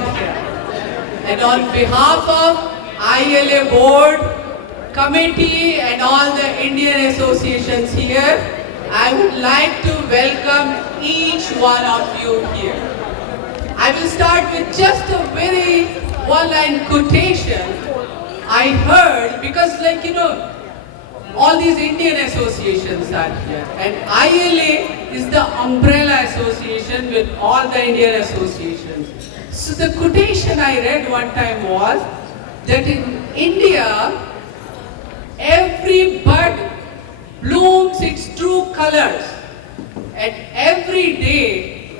joined here. And on behalf of ILA board, committee and all the Indian associations here, I would like to welcome each one of you here. I will start with just a very one-line quotation I heard, because all these Indian associations are here, and ILA is the umbrella association with all the Indian associations. So the quotation I read one time was that in India, every bud blooms its true colors, and every day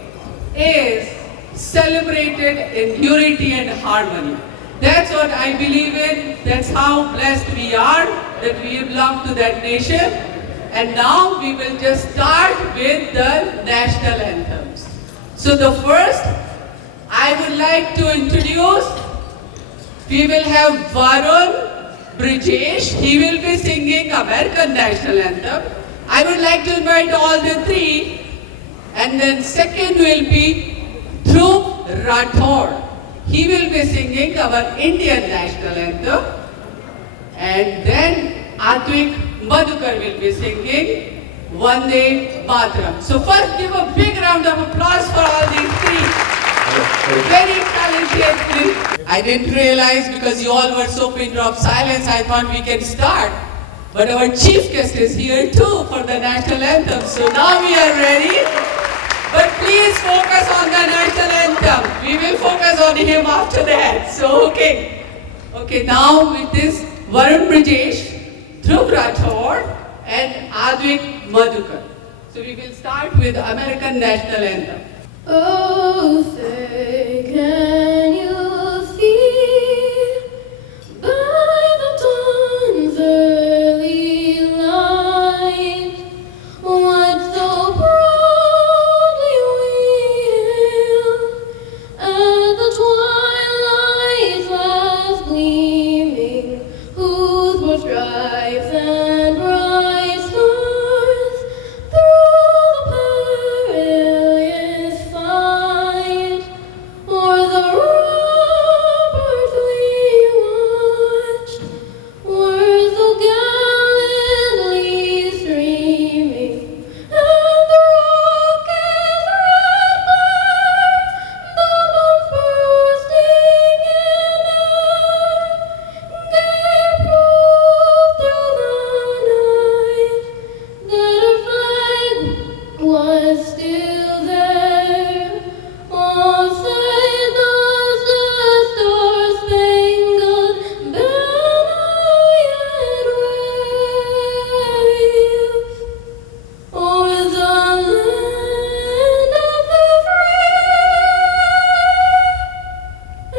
is celebrated in unity and harmony. That's what I believe in. That's how blessed we are that we belong to that nation. And now we will just start with the national anthems. So the first, I would like to introduce, we will have Varun Brijesh. He will be singing American national anthem. I would like to invite all the three. And then second will be Dhruv Rathod. He will be singing our Indian national anthem. And then Advik Madhukar will be singing Vande Mataram. So first give a big round of applause for all these three. Very talented. I didn't realize, because you all were so pin drop silence, I thought we can start. But our chief guest is here too for the national anthem. So now we are ready. But please focus on the national anthem. We will focus on him after that. So okay. Okay, now with this Varun Brijesh, Dhruv Rathod and Advik Madhukar. So we will start with American national anthem. Oh, say can you see by the dawn's early light what so proudly we hailed at the twilight's last gleaming, whose broad stripes and bright stars through the perilous fight o'er the ramparts we watched were so gallantly streaming, and the rocket's red glare, the bombs bursting in air, gave proof through the night that our flag was still there. Oh, say does the star-spangled banner yet wave o'er the land of the free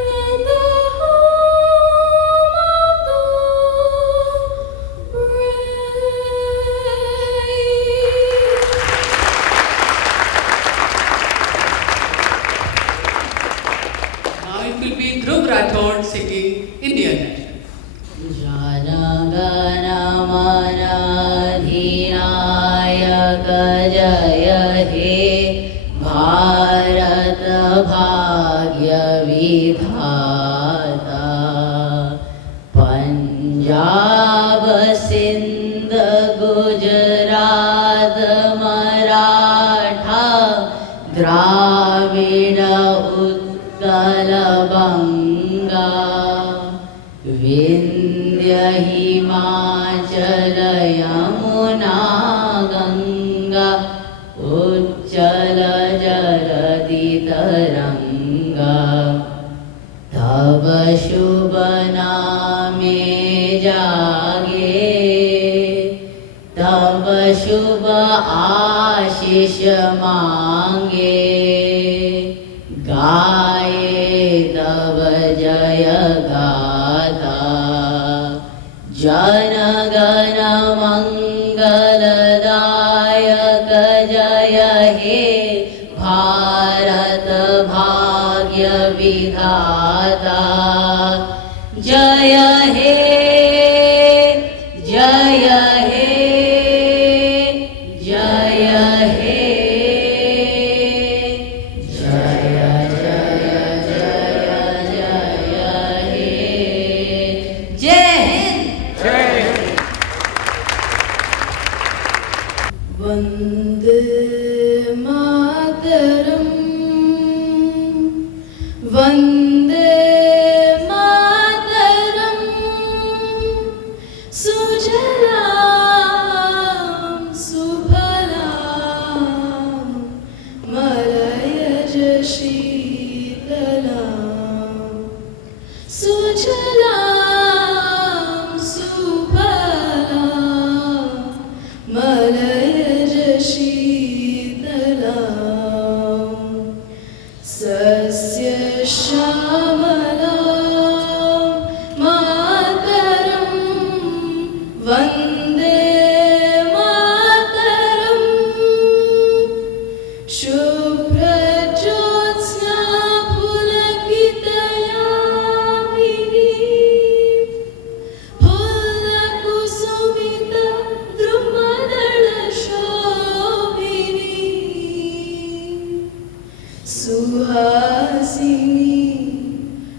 and the home of the brave. Now it will be Dhruv Rathod singing Indian national. जनगणमनाधिनायक जय हे भारत भाग्य विधाता पंजाब सिंध गुजरात मराठा द्राविड उत्कल बंगा विंध्य हिमाचल यमुना गंगा उच्चल जलधि तरंगा तब शुभ नामे जागे तब शुभ आशीष मांगे गाए तब जय गाथा जन गण मंगलदायक जय हे भारत भाग्य विधाता जय हे जय हे जय हे जय जय जय Vande Mataram Sujalam Subhalam Malayaj Shitalam Sujalam Subhalam Malayaj Shitalam Sasya Shamalam Mataram Vande Mataram Shubhra Jyotsna Pulakitayamini Pula Kusumita Drumadala Shobhini Suhasini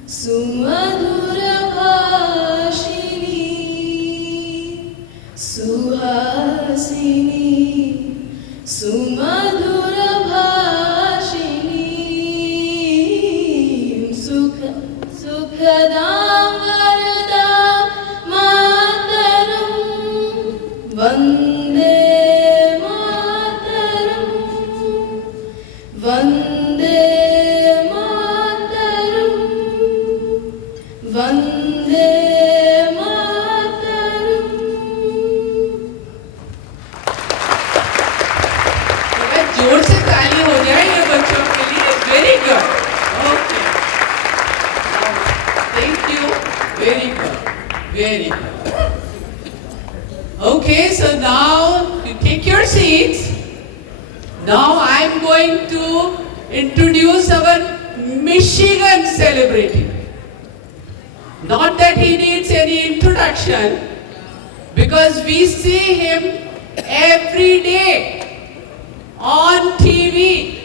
Sumadhura Bhashini Suhasini Sumadhura Bhashini Sukhadam Varadam Mataram Vande Mataram Vande Mataram Vande Mataram. अगर जोर से ताली हो जाए ये बच्चों के लिए, very good. Okay, thank you, very good, very good. Okay, so now you take your seats. Now I'm going to introduce our Michigan celebrity. Not that he needs any introduction, because we see him every day on TV.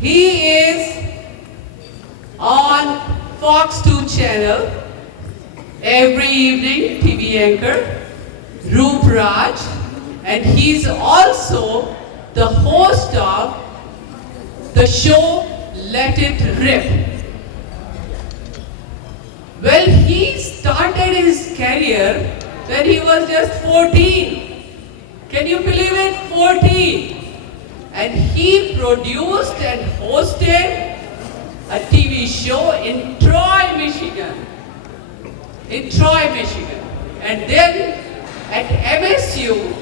He is on Fox 2 channel every evening, TV anchor, Roop Raj, and he's also the host of the show Let It Rip. Well, he started his career when he was just 14. Can you believe it? 14. And he produced and hosted a TV show in Troy, Michigan. In Troy, Michigan. And then at MSU,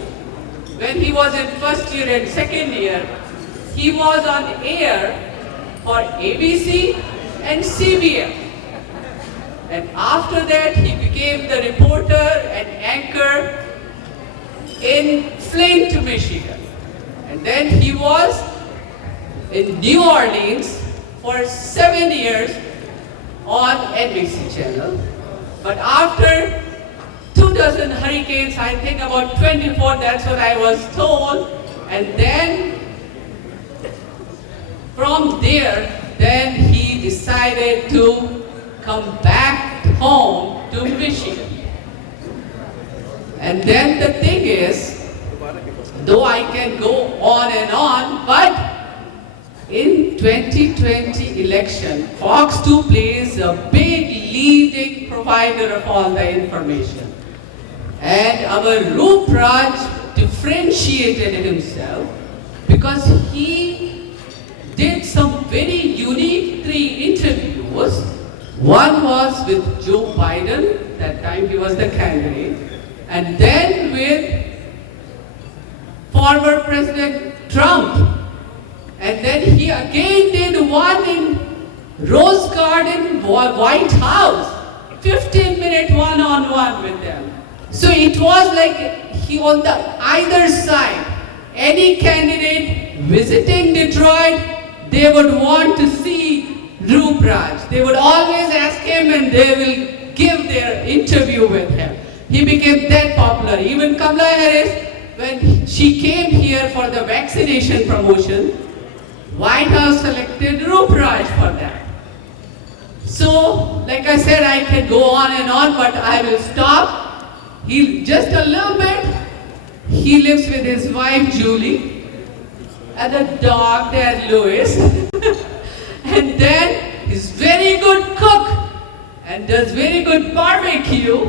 when he was in first year and second year, he was on air for ABC and CBS. And after that, he became the reporter and anchor in Flint, Michigan. And then he was in New Orleans for 7 years on NBC channel. But after 2 dozen hurricanes, I think about 24, that's what I was told. And then from there, then he decided to come back home to Michigan. And then the thing is, though I can go on and on, but in 2020 election, Fox 2 plays a big leading provider of all the information. And our Roop Raj differentiated himself because he did some very unique 3 interviews. One was with Joe Biden, that time he was the candidate, and then with former President Trump. And then he again did one in Rose Garden, White House, 15-minute one-on-one with them. So it was like he on the either side, any candidate visiting Detroit, they would want to see Roop Raj. They would always ask him and they will give their interview with him. He became that popular. Even Kamala Harris, when she came here for the vaccination promotion, White House selected Roop Raj for that. So, like I said, I can go on and on, but I will stop. Just a little bit. He lives with his wife Julie and a dog there, Louis. And then does very good barbecue.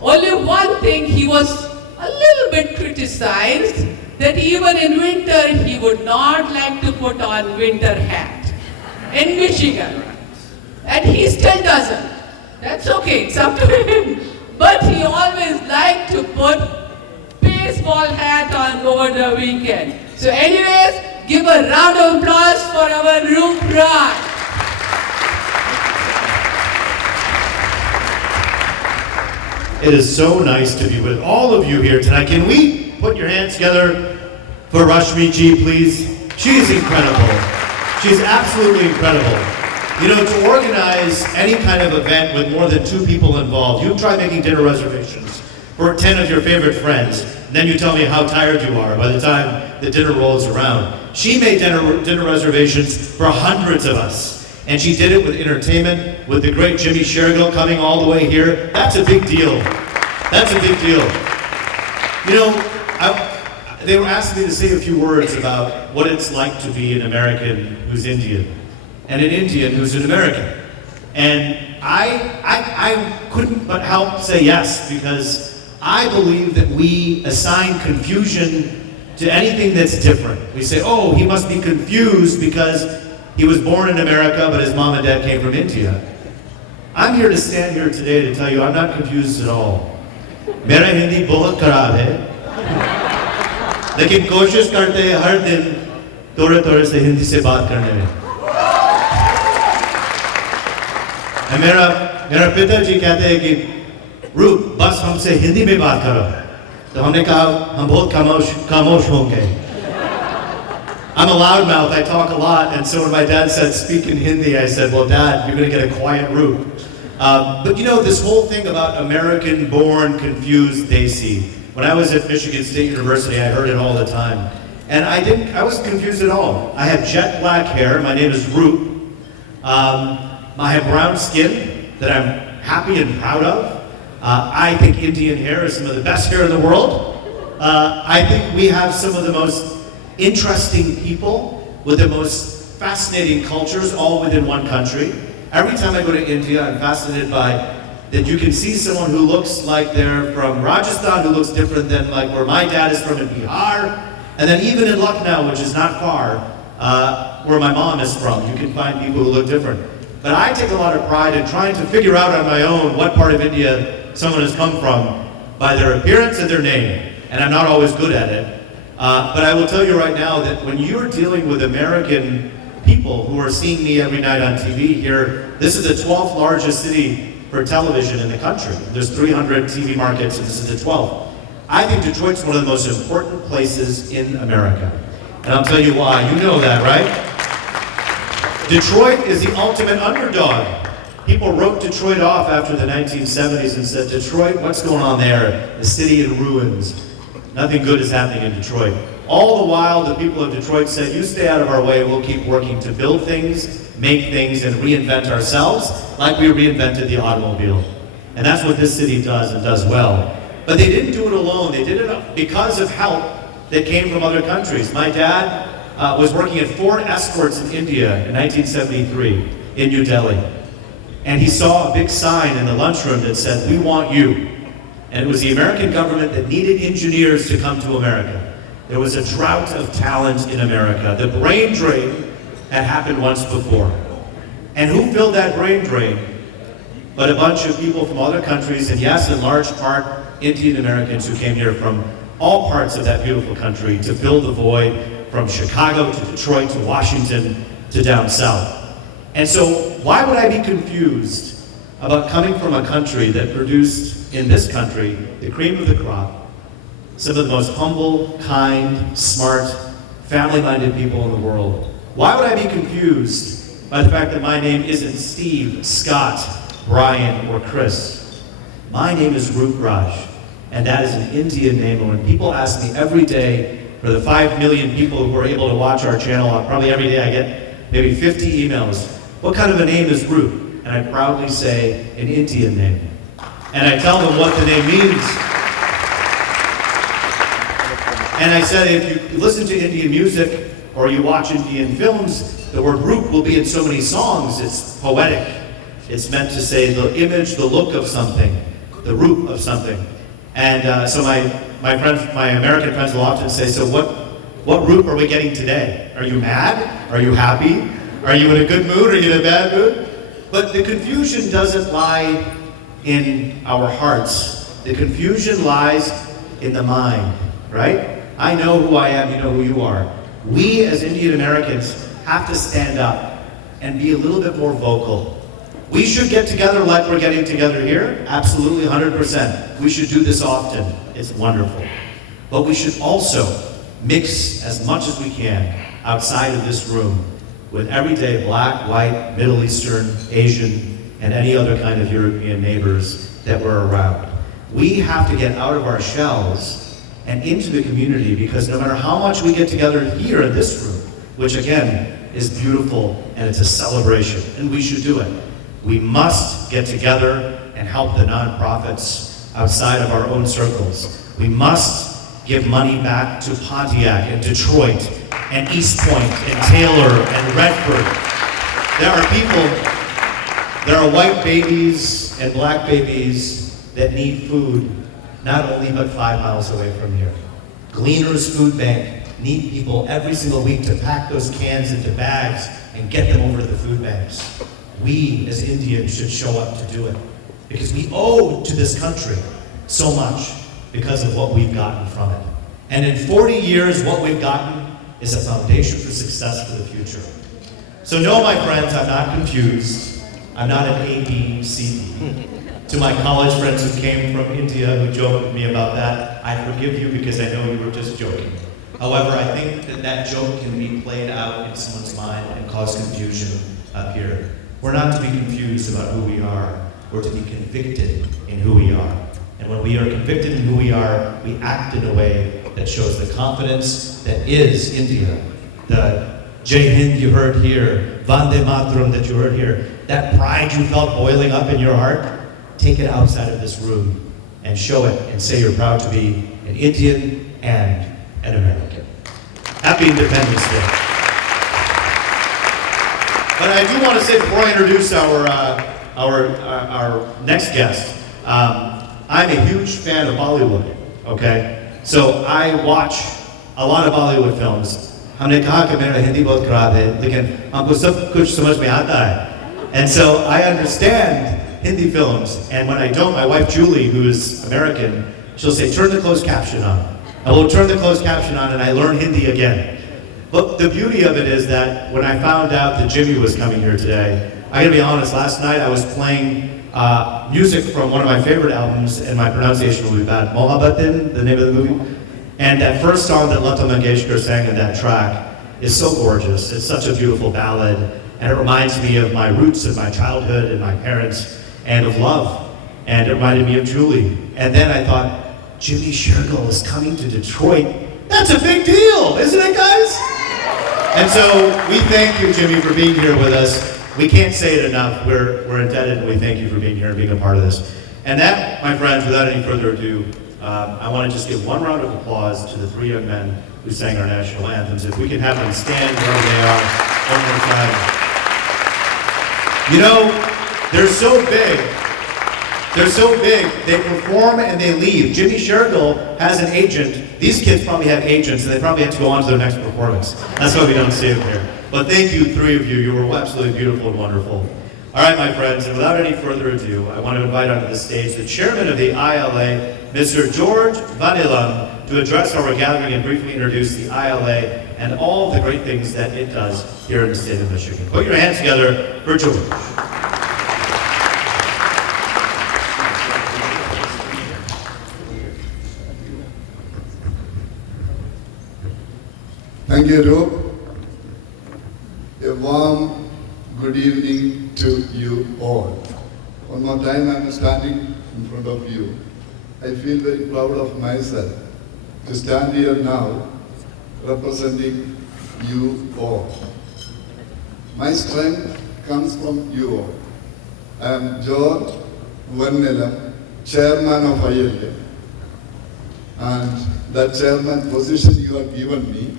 Only one thing, he was a little bit criticized that even in winter he would not like to put on winter hat in Michigan. And he still doesn't. That's okay, it's up to him. But he always liked to put baseball hat on over the weekend. So anyways, give a round of applause for our Roop Raj. It is so nice to be with all of you here tonight. Can we put your hands together for Rashmi Ji, please? She's incredible. She's absolutely incredible. You know, to organize any kind of event with more than 2 people involved, you try making dinner reservations for 10 of your favorite friends, and then you tell me how tired you are by the time the dinner rolls around. She made dinner reservations for hundreds of us. And she did it with entertainment, with the great Jimmy Shergill coming all the way here. That's a big deal. That's a big deal. You know, they were asking me to say a few words about what it's like to be an American who's Indian, and an Indian who's an American. And I couldn't but help say yes, because I believe that we assign confusion to anything that's different. We say, oh, he must be confused because he was born in America, but his mom and dad came from India. I'm here to stand here today to tell you I'm not confused at all. मेरा हिंदी बहुत खराब है, लेकिन कोशिश करते हैं हर दिन थोड़े से हिंदी से बात करने में. मेरा पिताजी कहते हैं कि रूप बस हमसे हिंदी में बात करो. तो हमने कहा हम बहुत खामोश होंगे. I'm a loudmouth, I talk a lot, and so when my dad said, speak in Hindi, I said, well, Dad, you're going to get a quiet room. But you know, this whole thing about American-born, confused Desi, when I was at Michigan State University, I heard it all the time. And I wasn't confused at all. I have jet black hair, my name is Roop. I have brown skin that I'm happy and proud of. I think Indian hair is some of the best hair in the world. I think we have some of the most interesting people with the most fascinating cultures all within one country. Every time I go to India, I'm fascinated by that you can see someone who looks like they're from Rajasthan, who looks different than like where my dad is from in Bihar. And then even in Lucknow, which is not far, where my mom is from, you can find people who look different. But I take a lot of pride in trying to figure out on my own what part of India someone has come from by their appearance and their name. And I'm not always good at it. But I will tell you right now that when you're dealing with American people who are seeing me every night on TV here, this is the 12th largest city for television in the country. There's 300 TV markets, and this is the 12th. I think Detroit's one of the most important places in America. And I'll tell you why. You know that, right? Detroit is the ultimate underdog. People wrote Detroit off after the 1970s and said, Detroit, what's going on there? A city in ruins. Nothing good is happening in Detroit. All the while, the people of Detroit said, you stay out of our way, we'll keep working to build things, make things, and reinvent ourselves, like we reinvented the automobile. And that's what this city does, and does well. But they didn't do it alone. They did it because of help that came from other countries. My dad was working at Ford Escorts in India in 1973 in New Delhi. And he saw a big sign in the lunchroom that said, we want you. And it was the American government that needed engineers to come to America. There was a drought of talent in America. The brain drain had happened once before. And who filled that brain drain? But a bunch of people from other countries, and yes, in large part, Indian Americans who came here from all parts of that beautiful country to fill the void from Chicago to Detroit to Washington to down south. And so why would I be confused about coming from a country that produced in this country the cream of the crop, some of the most humble, kind, smart, family-minded people in the world? Why would I be confused by the fact that my name isn't Steve, Scott, Brian, or Chris? My name is Roop Raj, and that is an Indian name. And when people ask me every day, for the 5 million people who are able to watch our channel, probably every day I get maybe 50 emails, what kind of a name is Roop? And I proudly say, an Indian name. And I tell them what the name means. And I said, if you listen to Indian music or you watch Indian films, the word Roop will be in so many songs. It's poetic. It's meant to say the image, the look of something, the root of something. And so my American friends will often say, so what root are we getting today? Are you mad? Are you happy? Are you in a good mood? Are you in a bad mood? But the confusion doesn't lie in our hearts. The confusion lies in the mind, right? I know who I am, you know who you are. We as Indian Americans have to stand up and be a little bit more vocal. We should get together like we're getting together here, absolutely 100%. We should do this often, it's wonderful. But we should also mix as much as we can outside of this room with everyday black, white, Middle Eastern, Asian, and any other kind of European neighbors that we're around. We have to get out of our shells and into the community, because no matter how much we get together here in this room, which again is beautiful and it's a celebration, and we should do it, we must get together and help the nonprofits outside of our own circles. We must give money back to Pontiac and Detroit and East Point and Taylor and Redford. There are white babies and black babies that need food, not only but 5 miles away from here. Gleaners Food Bank need people every single week to pack those cans into bags and get them over to the food banks. We as Indians should show up to do it, because we owe to this country so much because of what we've gotten from it. And in 40 years, what we've gotten is a foundation for success for the future. So no, my friends, I'm not confused. I'm not an A, B, C, D. To my college friends who came from India who joked with me about that, I forgive you because I know you were just joking. However, I think that that joke can be played out in someone's mind and cause confusion up here. We're not to be confused about who we are. We're to be convicted in who we are. And when we are convicted in who we are, we act in a way that shows the confidence that is India. The Jai Hind you heard here, Vande Mataram that you heard here, that pride you felt boiling up in your heart, take it outside of this room and show it and say you're proud to be an Indian and an American. Happy Independence Day. But I do want to say before I introduce our next guest, I'm a huge fan of Bollywood, okay? So I watch a lot of Bollywood films. हमने कहा कि मेरा हिंदी बहुत खराब है, लेकिन हमको सब कुछ समझ में आता है. And so I understand Hindi films, and when I don't, my wife Julie, who is American, she'll say, turn the closed caption on. I will turn the closed caption on and I learn Hindi again. But the beauty of it is that when I found out that Jimmy was coming here today, I gotta be honest, last night I was playing music from one of my favorite albums, and my pronunciation will be bad, Mohabbatin, the name of the movie. And that first song that Lata Mangeshkar sang in that track is so gorgeous. It's such a beautiful ballad, and it reminds me of my roots and my childhood and my parents, and of love. And it reminded me of Julie. And then I thought, Jimmy Shergill is coming to Detroit. That's a big deal, isn't it, guys? And so we thank you, Jimmy, for being here with us. We can't say it enough. We're indebted, and we thank you for being here and being a part of this. And that, my friends, without any further ado, I want to just give one round of applause to the three young men who sang our national anthems. If we can have them stand wherever they are one more time. You know, they're so big. They're so big, they perform and they leave. Jimmy Shergill has an agent. These kids probably have agents, and they probably have to go on to their next performance. That's why we don't see them here. But thank you, three of you. You were absolutely beautiful and wonderful. All right, my friends, and without any further ado, I want to invite onto the stage the chairman of the ILA, Mr. George Vanilam, to address our gathering and briefly introduce the ILA and all the great things that it does here in the state of Michigan. Put your hands together for George. Thank you, Rob. A warm good evening to you all. One more time I am standing in front of you. I feel very proud of myself to stand here now representing you all. My strength comes from you all. I am George Vannilam, chairman of ILA, and that chairman position you have given me,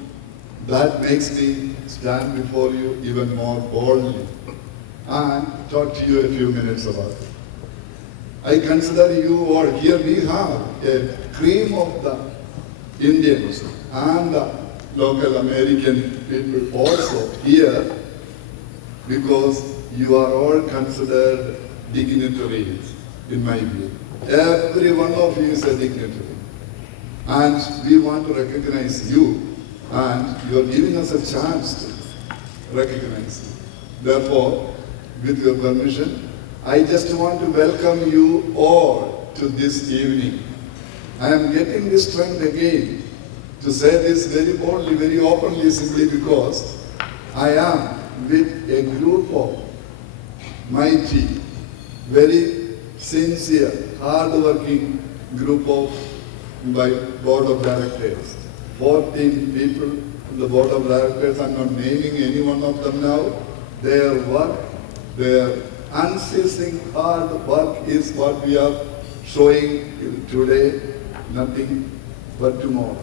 that makes me stand before you even more boldly. and talk to you a few minutes about it. I consider you all, here we have a cream of the Indians and the local American people also here because you are all considered dignitaries in my view. Every one of you is a dignitary. And we want to recognize you and you are giving us a chance to recognize you. Therefore, with your permission, I just want to welcome you all to this evening. I am getting this strength again to say this very boldly, very openly, simply because I am with a group of mighty, very sincere, hard-working group of my board of directors. 14 people in the board of directors. I'm not naming any one of them now. Their work, their unceasing hard work is what we are showing today, nothing but tomorrow.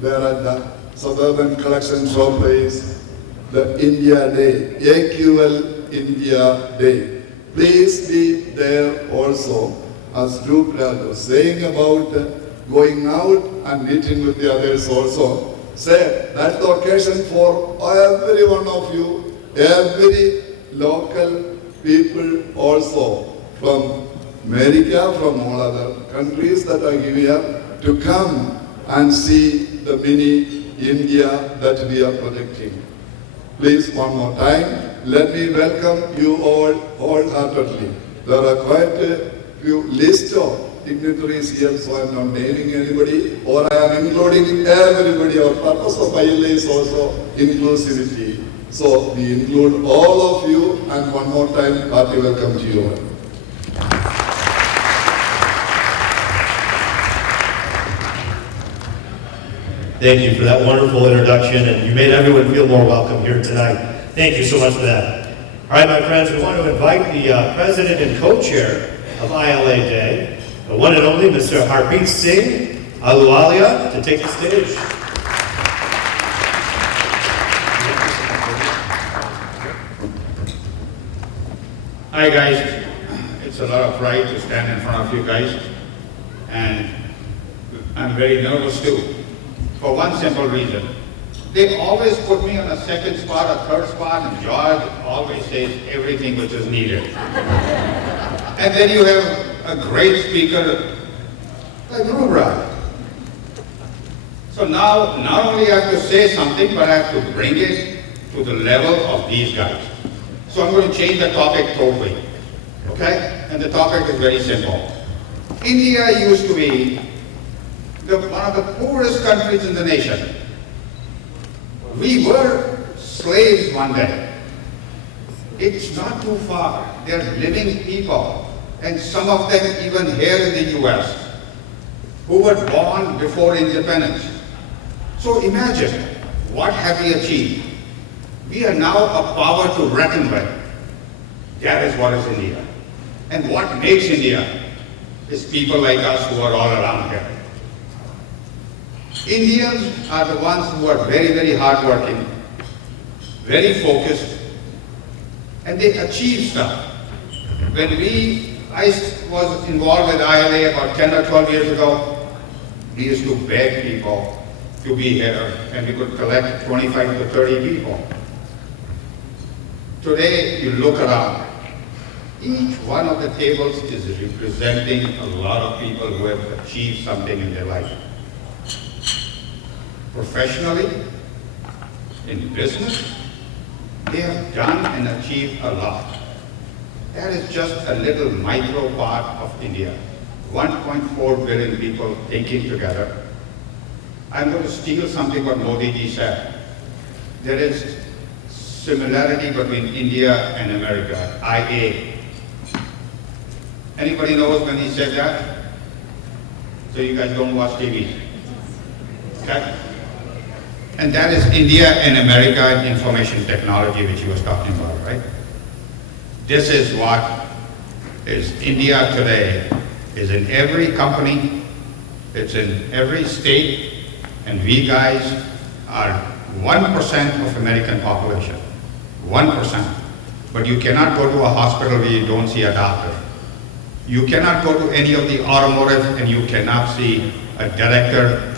There at the Suburban Collection Showplace, the India Day, AQL India Day. Please be there also, as Drew was saying about going out and meeting with the others also. Say, that's the occasion for every one of you, every local people also from America, from all other countries that are here to come and see the mini India that we are projecting. Please, one more time, let me welcome you all wholeheartedly. There are quite a few list of dignitaries here, so I'm not naming anybody, or I am including everybody. Our purpose of ILA is also inclusivity. So we include all of you, and one more time, hearty welcome to you all. Thank you for that wonderful introduction, and you made everyone feel more welcome here tonight. Thank you so much for that. All right, my friends, we want to invite the president and co-chair of ILA Day, the one and only Mr. Harpreet Singh Ahluwalia, to take the stage. Hi guys, it's a lot of pride to stand in front of you guys, and I'm very nervous too, for one simple reason. They always put me on a second spot, a third spot, and George always says everything which is needed. And then you have a great speaker like Rubra. So now, not only I have to say something, but I have to bring it to the level of these guys. So I'm going to change the topic totally, okay? And the topic is very simple. India used to be one of the poorest countries in the nation. We were slaves one day. It's not too far. They're living people, and some of them even here in the US, who were born before independence. So imagine, what have we achieved? We are now a power to reckon with. That is what is India. And what makes India is people like us who are all around here. Indians are the ones who are very, very hardworking, very focused, and they achieve stuff. When I was involved with ILA about 10 or 12 years ago, we used to beg people to be here, and we could collect 25 to 30 people. Today, you look around, each one of the tables is representing a lot of people who have achieved something in their life. Professionally, in business, they have done and achieved a lot. That is just a little micro part of India. 1.4 billion people thinking together. I'm going to steal something what Modi ji said. There is similarity between India and America, IA. Anybody knows when he said that? So you guys don't watch TV. Okay? And that is India and America in information technology, which he was talking about, right? This is what is India today, is in every company, it's in every state, and we guys are 1% of American population, 1%. but you cannot go to a hospital where you don't see a doctor. You cannot go to any of the automotive and you cannot see a director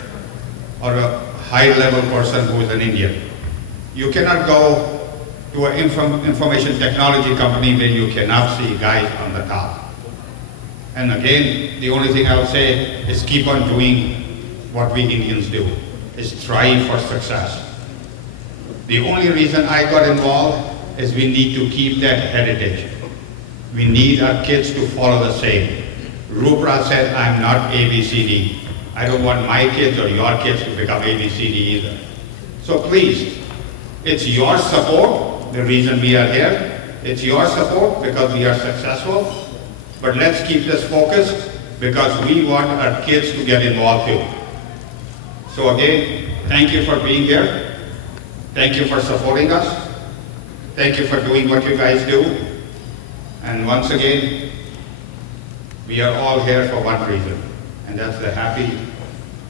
or a high-level person who is an Indian. You cannot go to an information technology company where you cannot see guys on the top. And again, the only thing I will say is keep on doing what we Indians do, is strive for success. The only reason I got involved is we need to keep that heritage. We need our kids to follow the same. Rupra said, I'm not ABCD. I don't want my kids or your kids to become ABCD either. So please, it's your support, the reason we are here. It's your support because we are successful. But let's keep this focused because we want our kids to get involved too. So again, thank you for being here. Thank you for supporting us. Thank you for doing what you guys do. And once again, we are all here for one reason, and that's the happy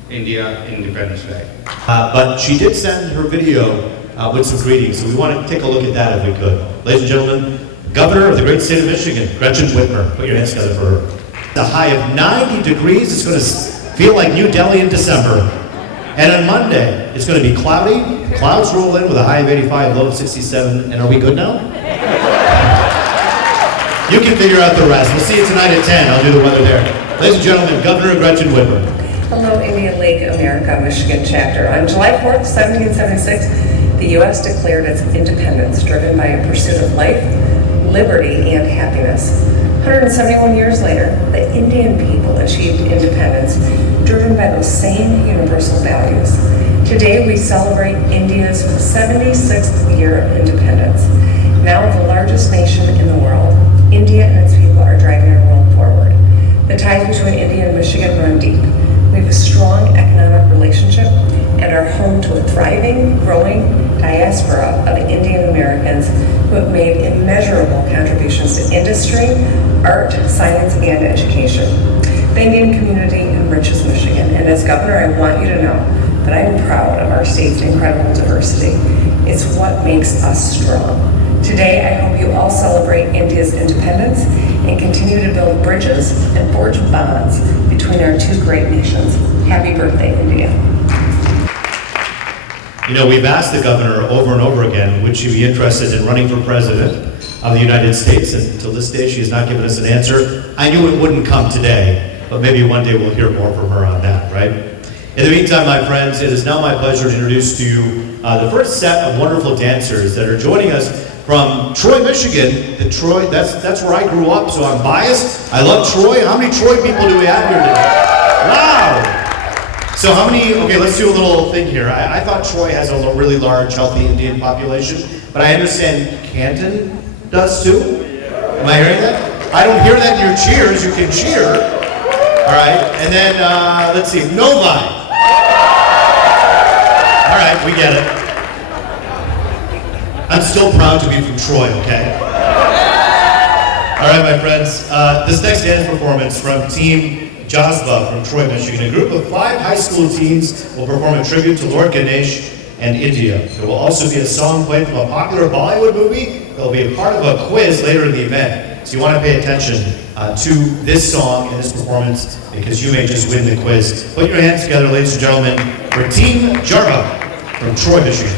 India Independence Day. But she did send her video with some greetings, so we want to take a look at that if we could. Ladies and gentlemen, Governor of the great state of Michigan, Gretchen Whitmer. Put your hands together for her. The high of 90 degrees. It's going to feel like New Delhi in December. And on Monday, it's going to be cloudy. Clouds roll in with a high of 85, low of 67. And are we good now? You can figure out the rest. We'll see you tonight at 10. I'll do the weather there. Ladies and gentlemen, Governor Gretchen Whitmer. Hello, Indian League America, Michigan chapter. On July 4th, 1776, the U.S. declared its independence, driven by a pursuit of life, liberty, and happiness. 171 years later, the Indian people achieved independence, driven by those same universal values. Today, we celebrate India's 76th year of independence. Now the largest nation in the world, India and its people are driving our world forward. The ties between India and Michigan run deep. We have a strong economic relationship and are home to a thriving, growing diaspora of Indian Americans who have made immeasurable contributions to industry, art, science, and education. The Indian community enriches Michigan, and as governor, I want you to know that I am proud of our state's incredible diversity. It's what makes us strong. Today, I hope you all celebrate India's independence and continue to build bridges and forge bonds between our two great nations. Happy birthday, India. You know, we've asked the governor over and over again, would she be interested in running for president of the United States? And until this day, she has not given us an answer. I knew it wouldn't come today, but maybe one day we'll hear more from her on that, right? In the meantime, my friends, it is now my pleasure to introduce to you the first set of wonderful dancers that are joining us from Troy, Michigan. Troy, that's where I grew up, so I'm biased. I love Troy. How many Troy people do we have here today? Wow! So how many, okay, let's do a little thing here. I thought Troy has a really large, healthy Indian population, but I understand Canton does too? Am I hearing that? I don't hear that in your cheers. You can cheer. All right, and then, let's see, Novi. All right, we get it. I'm still proud to be from Troy, okay? All right, my friends, this next dance performance from Team Jalandher from Troy, Michigan. A group of 5 high school teens will perform a tribute to Lord Ganesh and India. There will also be a song played from a popular Bollywood movie. There will be a part of a quiz later in the event. So you want to pay attention to this song and this performance because you may just win the quiz. Put your hands together, ladies and gentlemen, for Team Jalandher from Troy, Michigan.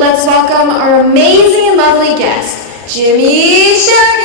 let's welcome our amazing and lovely guest, Jimmy Sherkin.